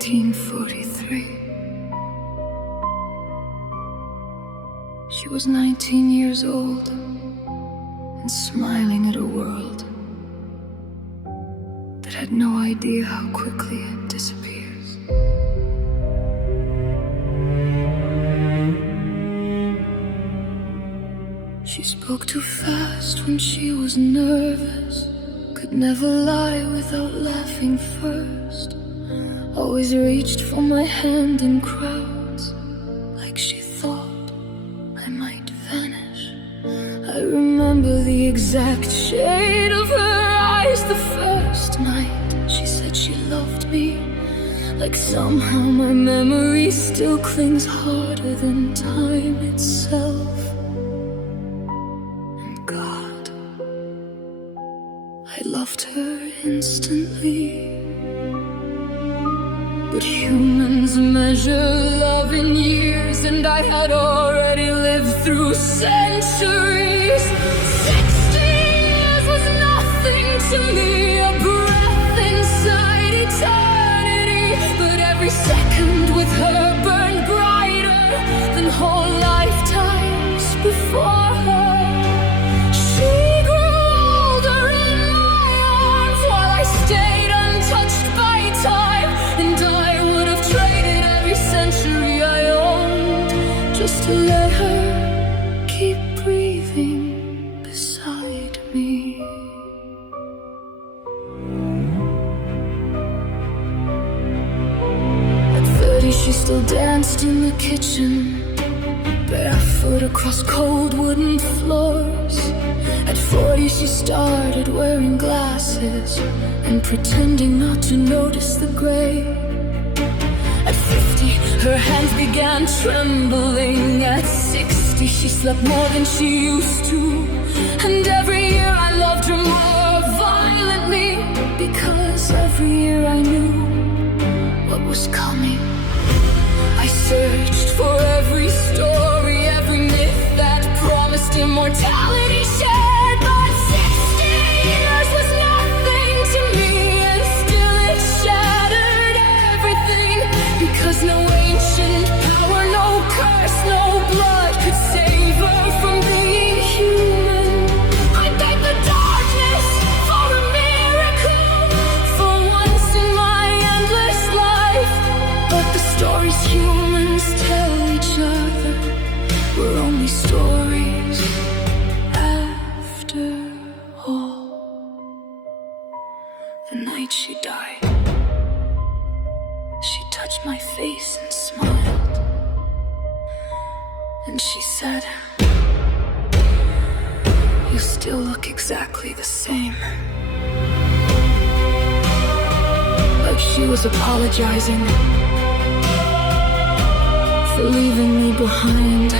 1843. She was 19 years old and smiling at a world that had no idea how quickly it disappears. She spoke too fast when she was nervous, could never lie without laughing first, always reached for my hand in crowds like she thought I might vanish. I remember the exact shade of her eyes the first night she said she loved me, like somehow my memory still clings harder than time itself. I loved her instantly, but humans measure love in years, and I had already lived through centuries. 60 years was nothing to me, a breath inside eternity, but every second with her burned brighter than whole lifetimes before her. Just to let her keep breathing beside me. At 30 she still danced in the kitchen, barefoot across cold wooden floors. At 40 she started wearing glasses and pretending not to notice the gray. At 50, her hands began trembling. At 60, she slept more than she used to. And every year I loved her more violently, because every year I knew what was coming. I searched for every story, every myth that promised immortality shared, but 60 years was nothing to me, and still it shattered everything. Because no ancient power, no curse, no blood could save her from being human. I begged the darkness for a miracle, for once in my endless life. But the stories humans tell each other were only stories after all. The night she died, she touched my face and smiled, and she said, "You still look exactly the same." Like she was apologizing for leaving me behind.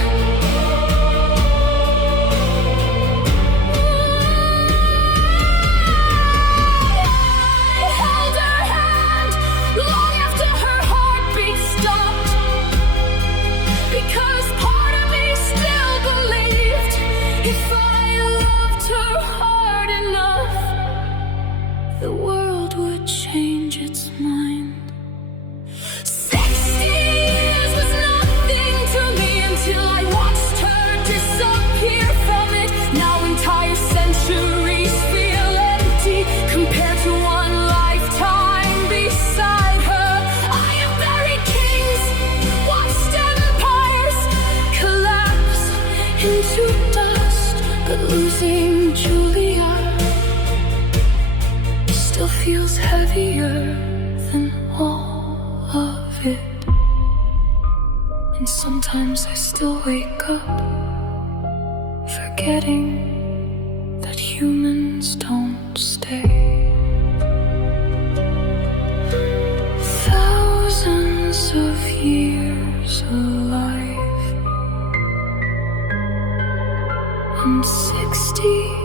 The world would change its mind. 60 years was nothing to me until I watched her disappear from it. Now entire centuries feel empty compared to one lifetime beside her. I have buried kings, watched empires collapse into dust, but losing Julia still feels heavier than all of it. And sometimes I still wake up forgetting that humans don't stay. Thousands of years alive, and 60